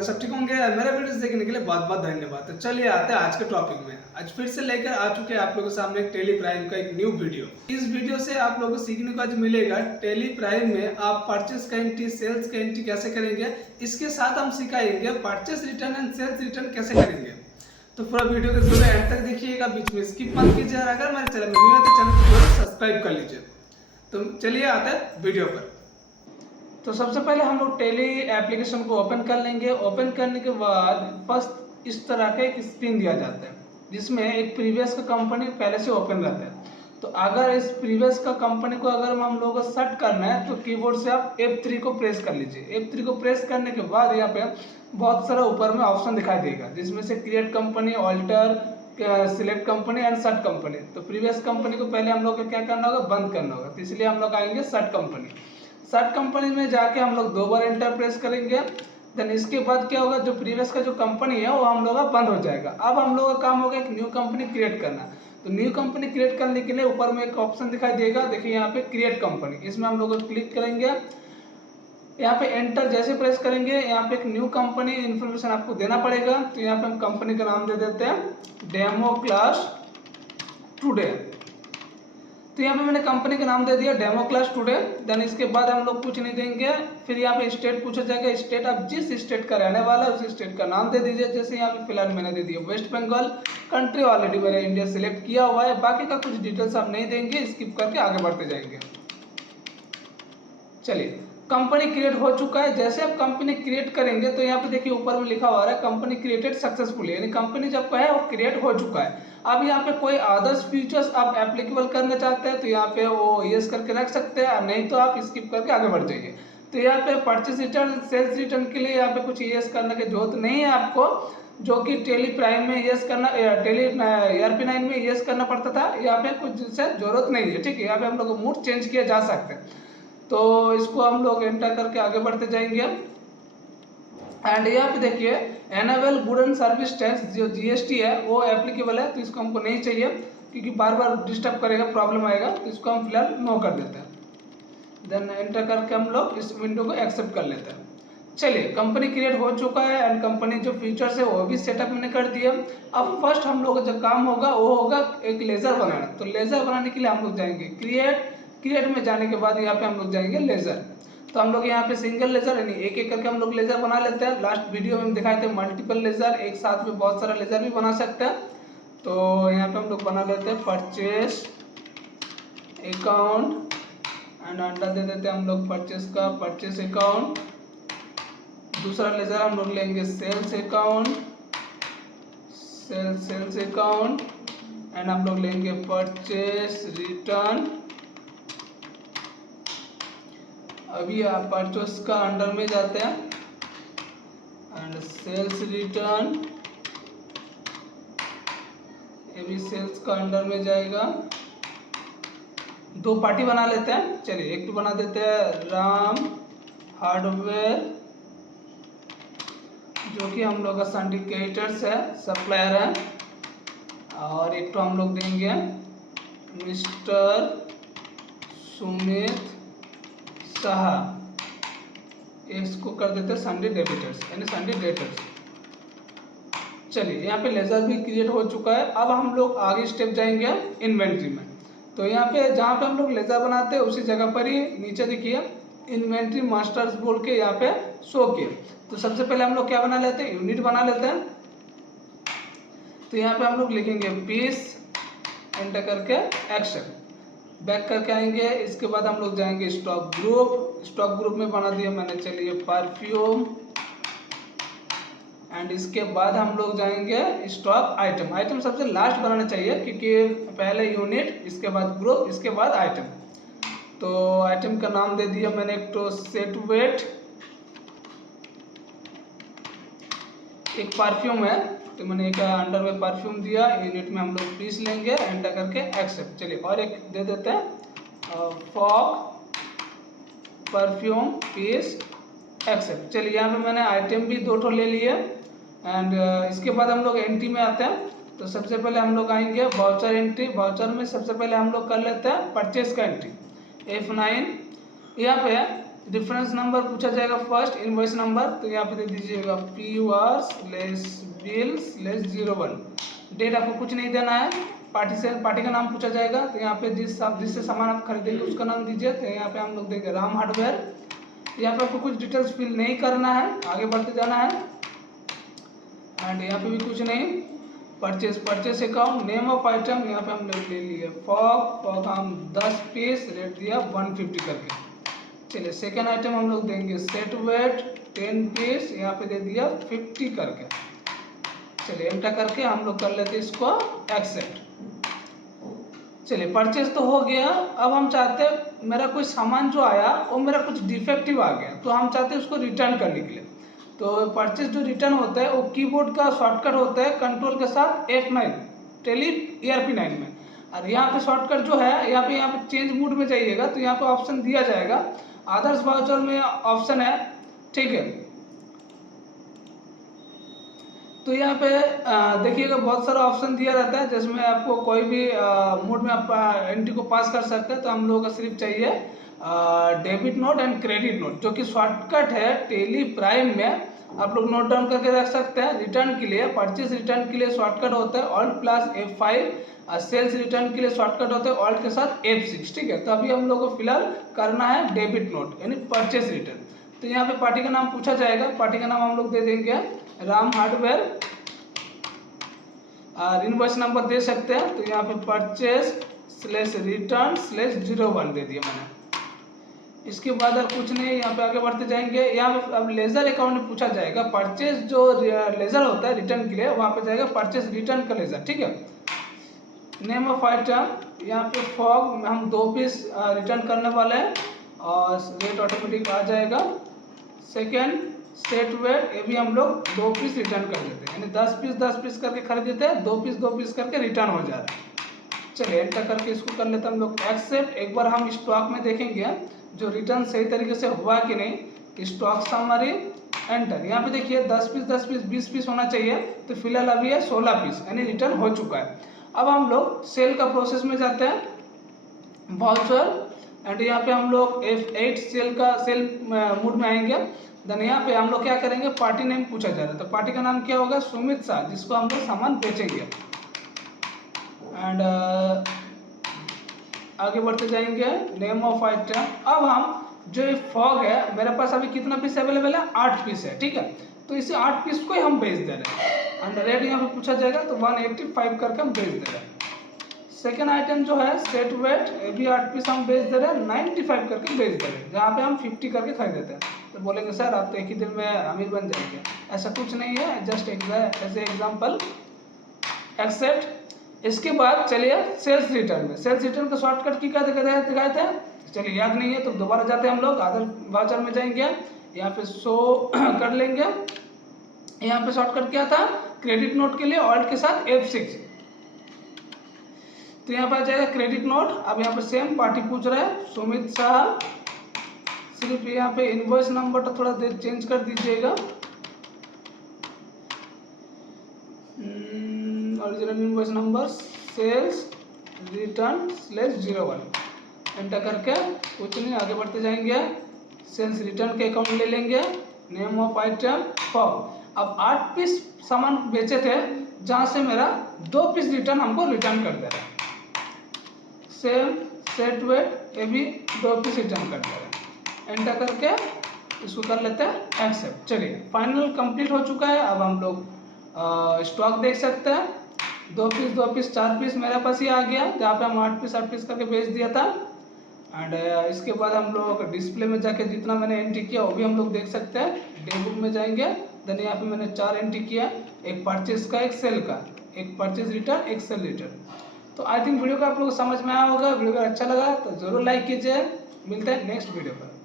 लोग सब ठीक होंगे। मेरा वीडियोस देखने के लिए बहुत बहुत धन्यवाद। तो चलिए आते हैं आज के टॉपिक में। आज फिर से लेकर आ चुके हैं आप लोगों के सामने टेली प्राइम का एक न्यू वीडियो। इस वीडियो से आप लोगों को सीखने को आज मिलेगा टेली प्राइम में आप परचेस का एंट्री, सेल्स का एंट्री कैसे करेंगे। इसके साथ हम सिखाएंगे purchase return and sales return कैसे करेंगे। तो पूरा वीडियो को जरूर एंड तक देखिएगा, बीच में स्किप मत कीजिए। अगर हमारे चैनल में न्यू है तो चैनल को जरूर सब्सक्राइब कर लीजिए। तो चलिए आते हैं वीडियो पर। तो सबसे पहले हम लोग टेली एप्लीकेशन को ओपन कर लेंगे। ओपन करने के बाद फर्स्ट इस तरह का एक स्क्रीन दिया जाता है जिसमें एक प्रीवियस का कंपनी पहले से ओपन रहता है। तो अगर इस प्रीवियस का कंपनी को अगर हम लोगों को सेट करना है तो कीबोर्ड से आप F3 को प्रेस कर लीजिए। F3 को प्रेस करने के बाद यहाँ पे बहुत सारा ऊपर में ऑप्शन दिखाई देगा जिसमें से create company, alter, select company and set company. तो प्रीवियस कंपनी को पहले हम लोग को क्या करना होगा, बंद करना होगा। तो इसलिए हम लोग आएंगे सेट कंपनी। सेट कंपनी में जाके हम लोग 2 बार एंटर प्रेस करेंगे। देन इसके बाद क्या होगा, जो प्रीवियस का जो कंपनी है वो हम लोग का बंद हो जाएगा। अब हम लोग का काम होगा एक न्यू कंपनी क्रिएट करना। तो न्यू कंपनी क्रिएट करने के लिए ऊपर में एक ऑप्शन दिखाई देगा, देखिए यहाँ पे क्रिएट कंपनी, इसमें हम लोग क्लिक करेंगे। यहाँ पे एंटर जैसे प्रेस करेंगे यहाँ पे एक न्यू कंपनी इन्फॉर्मेशन आपको देना पड़ेगा। तो यहाँ पे हम कंपनी का नाम दे देते हैं डेमो क्लास टुडे। तो यहाँ पे मैंने कंपनी का नाम दे दिया डेमो क्लास टुडे। देन इसके बाद हम लोग कुछ नहीं देंगे। फिर यहाँ पे स्टेट पूछा जाएगा, स्टेट आप जिस स्टेट का रहने वाला है उस स्टेट का नाम दे दीजिए। जैसे यहाँ पे फिलहाल मैंने दे दिया वेस्ट बंगाल। कंट्री ऑलरेडी मैंने इंडिया सिलेक्ट किया हुआ है, बाकी का कुछ डिटेल्स आप नहीं देंगे, स्किप करके आगे बढ़ते जाएंगे। चलिए कंपनी क्रिएट हो चुका है। जैसे आप कंपनी क्रिएट करेंगे तो यहाँ पे देखिए ऊपर में लिखा हुआ है कंपनी क्रिएटेड सक्सेसफुली, यानी कंपनी जब है वो क्रिएट हो चुका है। अब यहाँ पे कोई अदर्स फीचर्स आप एप्लीकेबल करना चाहते हैं तो यहाँ पे वो यस करके रख सकते हैं, नहीं तो आप स्किप करके आगे बढ़ जाइए। तो यहाँ पे परचेस रिटर्न, सेल्स रिटर्न के लिए यहाँ पे कुछ यस करने की जरूरत नहीं है आपको, जो कि टेली प्राइम में यस करना, टेली ERP9 में यस करना पड़ता था। यहाँ पे कुछ जरूरत नहीं है, ठीक है। यहाँ पे हम लोग मूड चेंज किया जा सकते हैं। तो इसको हम लोग एंटर करके आगे बढ़ते जाएंगे। एंड यहाँ पे देखिए enable good and service tax, जो GST है वो एप्लीकेबल है, तो इसको हमको नहीं चाहिए क्योंकि बार बार डिस्टर्ब करेगा, प्रॉब्लम आएगा। तो इसको हम फिलहाल नो कर देते हैं। देन एंटर करके हम लोग इस विंडो को एक्सेप्ट कर लेते हैं। चलिए कंपनी क्रिएट हो चुका है एंड कंपनी जो फीचर्स है वो भी सेटअप मैंने कर दिया। अब फर्स्ट हम लोग का जो काम होगा वो होगा एक लेजर बनाना। तो लेजर बनाने के लिए हम लोग जाएंगे क्रिएट में जाने के बाद यहाँ पे हम लोग जाएंगे लेजर। तो हम लोग यहाँ पे सिंगल लेजर यानी एक एक करके हम लोग लेजर बना लेते हैं। लास्ट वीडियो में हम दिखाए थे मल्टीपल लेजर, एक साथ में बहुत सारा लेजर भी बना सकते हैं। तो यहाँ पे हम लोग बना लेते हैं परचेस अकाउंट एंड अंडर दे देते हैं हम लोग परचेस का परचेस अकाउंट। दूसरा लेजर हम लोग लेंगे sales account, sales account and हम लोग लेंगे परचेस रिटर्न। अभी आप परचेस का अंडर में जाते हैं एंड सेल्स रिटर्न, ये भी सेल्स का अंडर में जाएगा। 2 पार्टी बना लेते हैं। चलिए एक तो बना देते हैं राम हार्डवेयर, जो कि हम लोग का सिंडिकेटर्स है, सप्लायर है। और एक तो हम लोग देंगे मिस्टर सुमित साहा, इसको कर देते हैं संडे डेबिटर्स यानी संडे डेटर्स। चलिए यहाँ पे लेजर भी क्रिएट हो चुका है। अब हम लोग आगे स्टेप जाएंगे इन्वेंट्री में। तो यहाँ पे जहाँ पे हम लोग लेजर बनाते हैं उसी जगह पर ही नीचे देखिए इन्वेंट्री मास्टर्स बोल के यहाँ पे शो किया। तो सबसे पहले हम लोग क्या बना लेते हैं, यूनिट बना लेते हैं। तो यहाँ पे हम लोग लिखेंगे पीस, एंटर करके एक्शन, बैक करके आएंगे। इसके बाद हम लोग जाएंगे स्टॉक ग्रुप। स्टॉक ग्रुप में बना दिया मैंने, चलिए परफ्यूम। एंड इसके बाद हम लोग जाएंगे स्टॉक आइटम। आइटम सबसे लास्ट बनाना चाहिए क्योंकि पहले यूनिट, इसके बाद ग्रुप, इसके बाद आइटम। तो आइटम का नाम दे दिया मैंने एक तो सेट वेट, एक परफ्यूम है तो मैंने एक अंडर में परफ्यूम दिया। यूनिट में हम लोग पीस लेंगे, एंटर करके एक्सेप्ट। चलिए और एक दे देते हैं फॉक परफ्यूम पीस एक्सेप्ट। चलिए यहाँ पे मैंने आइटम भी 2 ठो ले लिए। एंड इसके बाद हम लोग एंट्री में आते हैं। तो सबसे पहले हम लोग आएंगे वाउचर एंट्री। वाउचर में सबसे पहले हम लोग कर लेते हैं परचेस का एंट्री, F9। यहाँ पे डिफरेंस नंबर पूछा जाएगा फर्स्ट, इनवॉइस नंबर, तो यहाँ पे दे दीजिएगा PUR/bill/01। डेट आपको कुछ नहीं देना है। पार्टी का नाम पूछा जाएगा, तो यहाँ पे जिससे सामान आप खरीदेंगे उसका नाम दीजिए, तो यहाँ पे हम लोग देंगे राम हार्डवेयर। यहाँ पे आपको कुछ डिटेल्स फिल नहीं करना है, आगे बढ़ते जाना है। एंड यहाँ पे भी कुछ नहीं। Purchase account, name of item यहाँ पे हम ले लिए फॉग हम 10 पीस, रेट दिया 150 करके। चलिए सेकेंड आइटम हम लोग देंगे सेट वेट 10 पीस, यहाँ पे दे दिया 50 करके। चलिए एंटर करके हम लोग कर लेते इसको एक्सेप्ट। चलिए परचेस तो हो गया। अब हम चाहते हैं मेरा कोई सामान जो आया वो मेरा कुछ डिफेक्टिव आ गया, तो हम चाहते हैं उसको रिटर्न करने के लिए। तो परचेस जो रिटर्न होता है वो कीबोर्ड का शॉर्टकट होता है कंट्रोल के साथ F9 टेली ERP9 में। और यहाँ पे शॉर्टकट जो है यहाँ पे चेंज मूड में जाइएगा तो यहाँ पे ऑप्शन दिया जाएगा, अदर्स वाउचर में ऑप्शन है, ठीक है। तो यहाँ पे देखिएगा बहुत सारा ऑप्शन दिया रहता है जिसमें आपको कोई भी मोड में आप एंट्री को पास कर सकते हैं। तो हम लोगों को सिर्फ चाहिए debit note and credit note, जो कि शॉर्टकट है टेली प्राइम में। आप लोग नोट डाउन करके रख सकते हैं। रिटर्न के लिए, परचेज रिटर्न के लिए शॉर्टकट होता है Alt+F5, सेल्स रिटर्न के लिए शॉर्टकट होता है Alt के साथ F6, ठीक है। तो अभी हम लोग को फिलहाल करना है डेबिट नोट यानी परचेज रिटर्न। तो यहाँ पे पार्टी का नाम पूछा जाएगा, पार्टी का नाम हम लोग दे देंगे राम हार्डवेयर, और इनवॉइस नंबर दे सकते हैं। तो यहाँ पे परचेज/रिटर्न/01 दे दिया मैंने। इसके बाद और कुछ नहीं, यहाँ पे आगे बढ़ते जाएंगे। यहाँ पे अब लेजर अकाउंट में पूछा जाएगा, परचेज जो लेजर होता है रिटर्न के लिए वहाँ पे जाएगा परचेज रिटर्न का लेजर, ठीक है। नेम ऑफ आइटम यहाँ पे फॉग हम 2 पीस रिटर्न करने वाले हैं और रेट ऑटोमेटिक आ जाएगा। सेकेंड सेट वेट, ये भी हम लोग 2 पीस रिटर्न कर देते हैं, यानी 10 पीस करके खरीदते हैं, 2 पीस करके रिटर्न हो जा रहा है। चलिए एंटर करके इसको कर लेते हैं हम लोग एक्सेप्ट। एक बार हम स्टॉक में देखेंगे जो रिटर्न सही तरीके से हुआ कि नहीं। स्टॉक समरी एंटर, यहाँ पे देखिए 10 पीस 20 पीस होना चाहिए, तो फिलहाल अभी है 16 पीस यानी रिटर्न हो चुका है। अब हम लोग सेल का प्रोसेस में जाते हैं, वाउचर, एंड यहाँ पे हम लोग F8 सेल मूड में आएंगे। देन यहाँ पे हम लोग क्या करेंगे, पार्टी नेम पूछा जा रहा है, तो पार्टी का नाम क्या होगा, सुमित शाह, जिसको हम लोग सामान बेचेंगे। एंड आगे बढ़ते जाएंगे, नेम ऑफ आइटम। अब हम जो ये फॉग है मेरे पास अभी कितना पीस अवेलेबल है, 8 पीस है, ठीक है। तो इसे 8 पीस को ही हम बेच दे रहे हैं। एंड रेट यहाँ पे पूछा जाएगा तो 185 करके हम बेच दे रहे हैं। सेकेंड आइटम जो है सेट वेट, ये भी 8 पीस हम बेच दे रहे हैं, 95 करके बेच दे रहे हैं, जहाँ पे हम 50 करके खरीद देते हैं। तो बोलेंगे सर आप तो एक ही दिन में अमीर बन जाएंगे, ऐसा कुछ नहीं है, जस्ट एज एग्जाम्पल एक्सेप्ट। इसके बाद चलिए सेल्स रिटर्न में, सेल्स रिटर्न का शॉर्टकट की क्या दिखाए थे, चलिए याद नहीं है तो दोबारा जाते हैं हम लोग, अदर वाउचर में जाएंगे, यहाँ पे शो कर लेंगे। यहाँ पे शॉर्टकट क्या था, क्रेडिट नोट के लिए Alt के साथ F6, तो यहाँ पे आ जाएगा क्रेडिट नोट। अब यहाँ पे सेम पार्टी पूछ रहा है सुमित शाह, सिर्फ यहाँ पे इनवॉइस नंबर तो थोड़ा चेंज कर दीजिएगा, original invoice number sales return enter करके कुछ नहीं, आगे बढ़ते जाएंगे। सेल्स रिटर्न के अकाउंट ले लेंगे, नेम ऑफ आइटम फॉग। अब 8 पीस सामान बेचे थे जहाँ से मेरा 2 पीस रिटर्न हमको रिटर्न कर दे रहा है। सेम सेट वेट, ये भी 2 पीस रिटर्न कर दे रहा है। एंटर करके इसको कर लेते हैं एक्सेप्ट। चलिए फाइनल कंप्लीट हो चुका है। अब हम लोग स्टॉक देख सकते हैं, 2 पीस 4 पीस मेरे पास ही आ गया, जहाँ पे हम 8 पीस करके बेच दिया था। एंड इसके बाद हम लोग डिस्प्ले में जाके जितना मैंने एंट्री किया वो भी हम लोग देख सकते हैं। डे बुक में जाएंगे, देन यहाँ पे मैंने 4 एंट्री किया, एक परचेज का, एक सेल का, एक परचेज रिटर्न, एक सेल रिटर्न। तो आई थिंक वीडियो का आप लोग को समझ में आया होगा। वीडियो अगर अच्छा लगा तो जरूर लाइक कीजिए। मिलते हैं नेक्स्ट वीडियो पर।